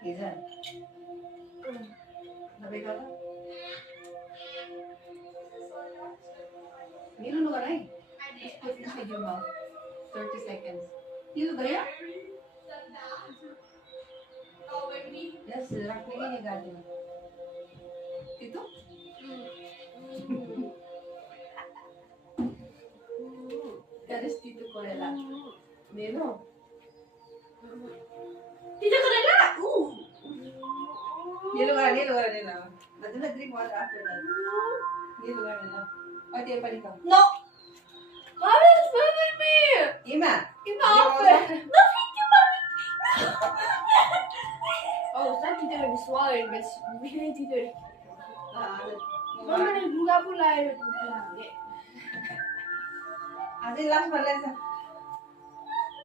Hazel. Sabi ka ba? Meron ka na eh. Just put inside your mouth. 30 seconds. Tito Korela? Yes, rack में ही निकाल देना. Tito? That is Tito Korela. Nino. Tito Korela! Ooh! Nilo ka na. But do not drink water after that. Nilo ka na. O, tiyo pa dito. No! Mommy is filming me! Ima! Ima, open! No, thank you, mommy! Oh, stop Tito to be swallowing, but really Tito. Mama nagbuka po lang. Ate, last one.